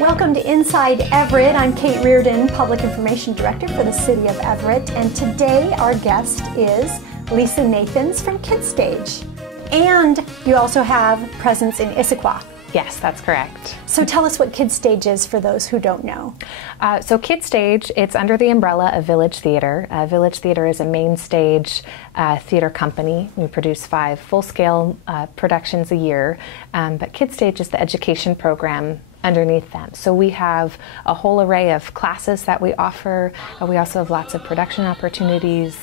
Welcome to Inside Everett. I'm Kate Reardon, Public Information Director for the City of Everett, and today our guest is Lisa Nathans from KIDSTAGE. And you also have presence in Issaquah. Yes, that's correct. So tell us what KIDSTAGE is for those who don't know. So KIDSTAGE, it's under the umbrella of Village Theater. Village Theater is a main stage theater company. We produce 5 full-scale productions a year, but KIDSTAGE is the education program underneath them. So we have a whole array of classes that we offer. We also have lots of production opportunities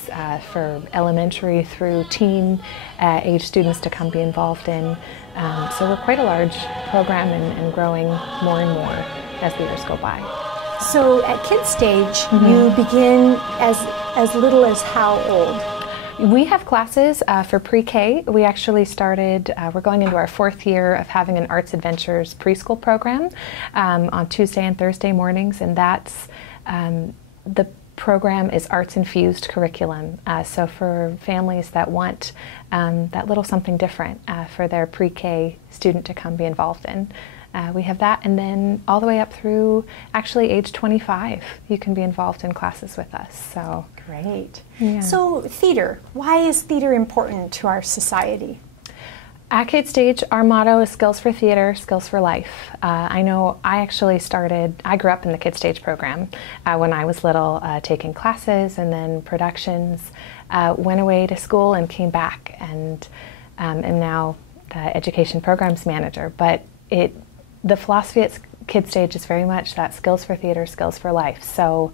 for elementary through teen age students to come be involved in. So we're quite a large program and growing more and more as the years go by. So at KIDSTAGE, you begin as little as how old? We have classes for pre-K. We actually started, we're going into our 4th year of having an Arts Adventures preschool program on Tuesday and Thursday mornings, and that's, the program is arts-infused curriculum. So for families that want that little something different for their pre-K student to come be involved in. We have that, and then all the way up through actually age 25, you can be involved in classes with us. So great. Yeah. So theater, why is theater important to our society? At KIDSTAGE, our motto is skills for theater, skills for life. I know I grew up in the KIDSTAGE program when I was little, taking classes and then productions, went away to school and came back, and am now the education programs manager. But the philosophy at KIDSTAGE is very much that skills for theater, skills for life. So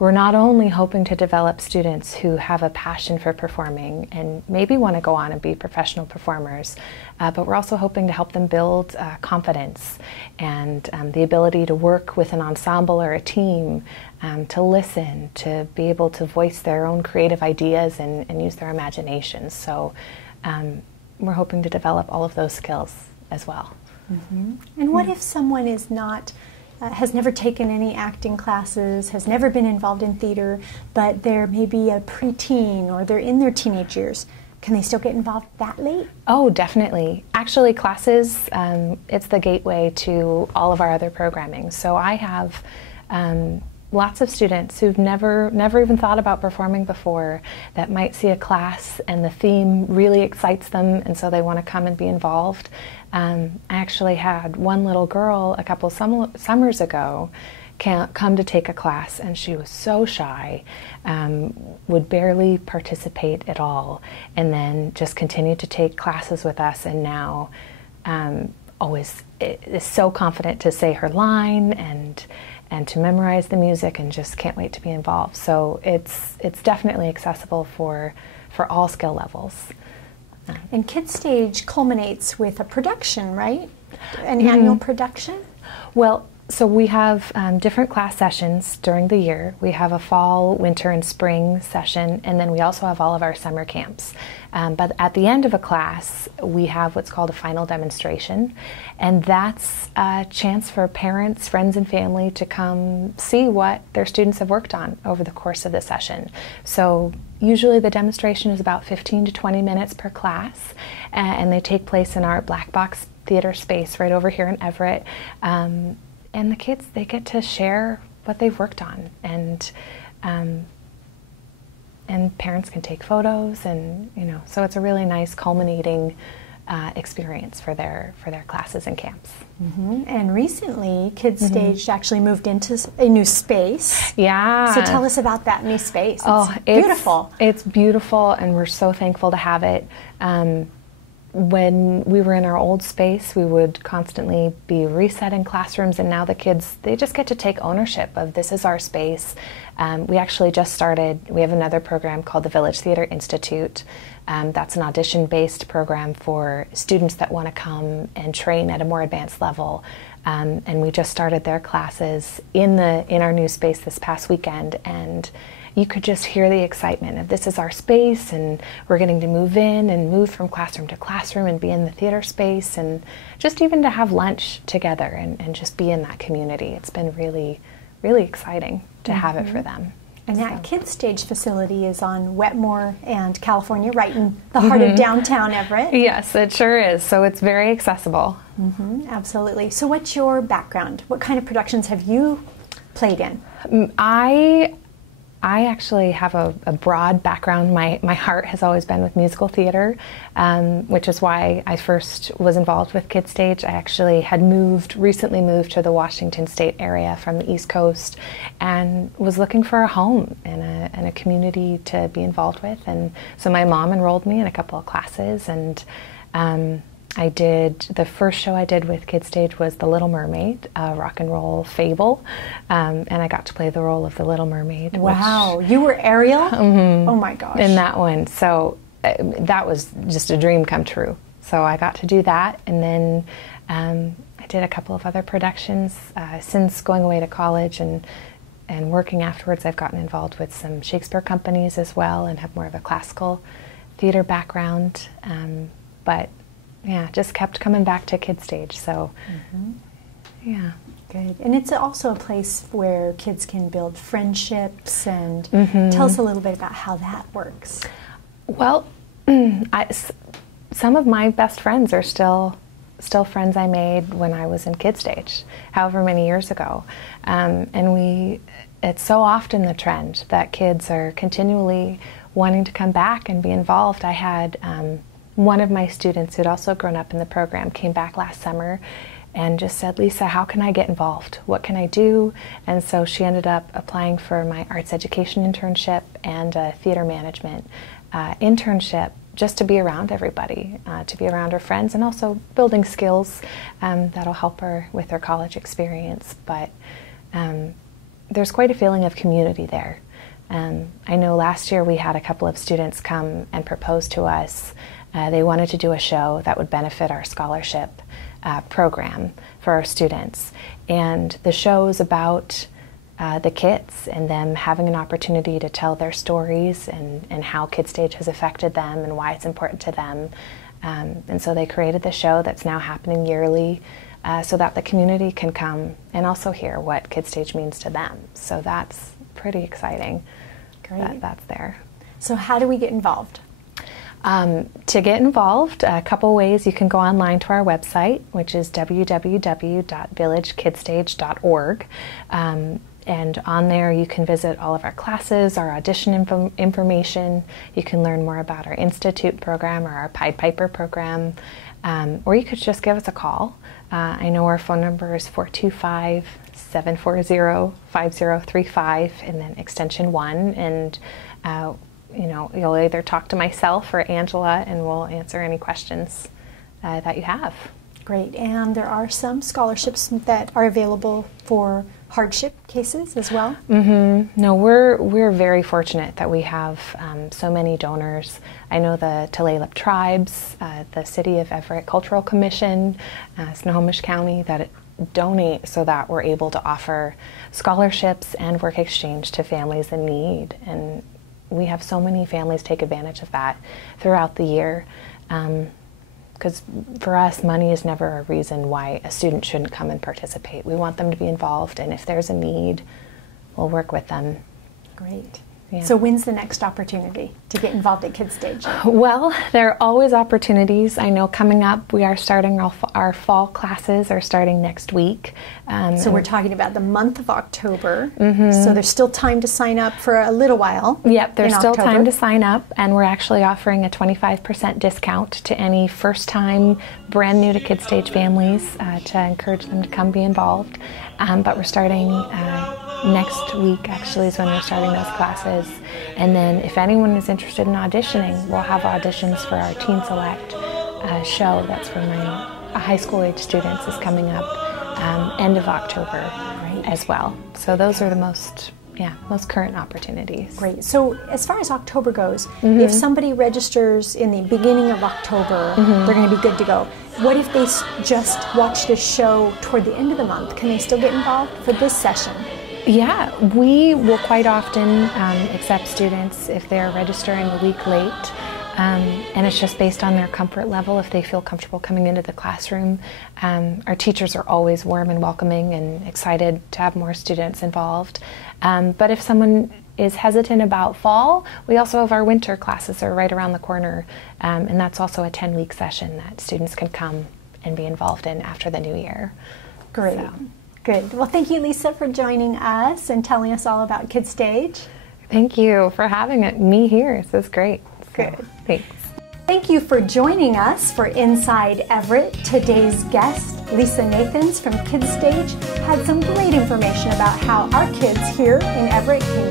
we're not only hoping to develop students who have a passion for performing and maybe want to go on and be professional performers, but we're also hoping to help them build confidence and the ability to work with an ensemble or a team, to listen, to be able to voice their own creative ideas and use their imaginations. So we're hoping to develop all of those skills as well. And what if someone is not, has never taken any acting classes, has never been involved in theater, but they're maybe a preteen or they're in their teenage years? Can they still get involved that late? Oh, definitely. Actually, classes, it's the gateway to all of our other programming. So I have lots of students who've never even thought about performing before that might see a class and the theme really excites them, and so they want to come and be involved. I actually had one little girl a couple summers ago come to take a class, and she was so shy, would barely participate at all, and then just continued to take classes with us, and now always is so confident to say her line and to memorize the music, and just can't wait to be involved. So it's definitely accessible for all skill levels. And KIDSTAGE culminates with a production, right? An annual production? Well, so we have different class sessions during the year. We have a fall, winter, and spring session, and then we also have all of our summer camps. But at the end of a class, we have what's called a final demonstration, and that's a chance for parents, friends, and family to come see what their students have worked on over the course of the session. So usually the demonstration is about 15 to 20 minutes per class, and they take place in our black box theater space right over here in Everett. And the kids, they get to share what they've worked on, and parents can take photos, and so it's a really nice culminating experience for their classes and camps. And recently, KIDSTAGE actually moved into a new space. Yeah. So tell us about that new space. It's beautiful. It's beautiful, and we're so thankful to have it. When we were in our old space, we would constantly be resetting classrooms, and now the kids, they just get to take ownership of this is our space. We actually just started, we have another program called the Village Theater Institute. That's an audition-based program for students that want to come and train at a more advanced level. And we just started their classes in our new space this past weekend, and you could just hear the excitement of this is our space, and we're getting to move in and move from classroom to classroom and be in the theater space, and just even to have lunch together and just be in that community. It's been really, really exciting to have it for them. And that KIDSTAGE facility is on Wetmore and California, right in the heart of downtown Everett. Yes, it sure is. So it's very accessible. Absolutely. So what's your background? What kind of productions have you played in? I actually have a broad background. My heart has always been with musical theater, which is why I first was involved with KIDSTAGE. I actually had recently moved to the Washington State area from the East Coast and was looking for a home and a community to be involved with. And so my mom enrolled me in a couple of classes, and the first show I did with KIDSTAGE was The Little Mermaid, a rock and roll fable, and I got to play the role of the Little Mermaid. Wow, you were Ariel? Oh my gosh. In that one, so that was just a dream come true. So I got to do that, and then I did a couple of other productions. Since going away to college and working afterwards, I've gotten involved with some Shakespeare companies as well and have more of a classical theater background, but yeah, just kept coming back to KIDSTAGE, so yeah. Good. And it's also a place where kids can build friendships, and tell us a little bit about how that works. Well, some of my best friends are still friends I made when I was in KIDSTAGE, however many years ago. And it's so often the trend that kids are continually wanting to come back and be involved. I had one of my students who'd also grown up in the program came back last summer and just said, "Lisa, how can I get involved? What can I do?" And so she ended up applying for my arts education internship and a theater management internship, just to be around everybody, to be around her friends, and also building skills that'll help her with her college experience. But there's quite a feeling of community there. I know last year we had a couple of students come and propose to us. They wanted to do a show that would benefit our scholarship program for our students. And the show is about the kids and them having an opportunity to tell their stories and how KIDSTAGE has affected them and why it's important to them. And so they created the show that's now happening yearly so that the community can come and also hear what KIDSTAGE means to them. So that's pretty exciting. Great. That's there. So how do we get involved? To get involved, a couple ways. You can go online to our website, which is www.villagekidstage.org. And on there you can visit all of our classes, our audition information. You can learn more about our Institute program or our Pied Piper program. Or you could just give us a call. I know our phone number is 425-740-5035 and then extension 1. And you'll either talk to myself or Angela, and we'll answer any questions that you have. Great. And there are some scholarships that are available for hardship cases as well? No, we're very fortunate that we have so many donors. I know the Tulalip Tribes, the City of Everett Cultural Commission, Snohomish County, that donate so that we're able to offer scholarships and work exchange to families in need. And we have so many families take advantage of that throughout the year. Because for us, money is never a reason why a student shouldn't come and participate. We want them to be involved, and if there's a need, we'll work with them. Great. Yeah. So when's the next opportunity to get involved at KIDSTAGE? Well, there are always opportunities. I know coming up, we are starting our fall classes are starting next week. So we're talking about the month of October. So there's still time to sign up for a little while. Yep, there's still October. time to sign up, and we're actually offering a 25% discount to any first-time, brand new to KIDSTAGE families to encourage them to come be involved. But we're starting next week, actually, is when we're starting those classes. And then if anyone is interested in auditioning, we'll have auditions for our Teen Select show. That's for my high school age students, is coming up end of October as well. So those are the most current opportunities. Great. So as far as October goes, if somebody registers in the beginning of October, they're going to be good to go. What if they just watch this show toward the end of the month? Can they still get involved for this session? Yeah, we will quite often accept students if they're registering a week late, and it's just based on their comfort level, if they feel comfortable coming into the classroom. Our teachers are always warm and welcoming and excited to have more students involved. But if someone is hesitant about fall, we also have our winter classes are right around the corner, and that's also a 10-week session that students can come and be involved in after the new year. Great. So. Good. Well, thank you, Lisa, for joining us and telling us all about KIDSTAGE. Thank you for having me here. This is great. Good. Thanks. Thank you for joining us for Inside Everett. Today's guest, Lisa Nathans from KIDSTAGE, had some great information about how our kids here in Everett can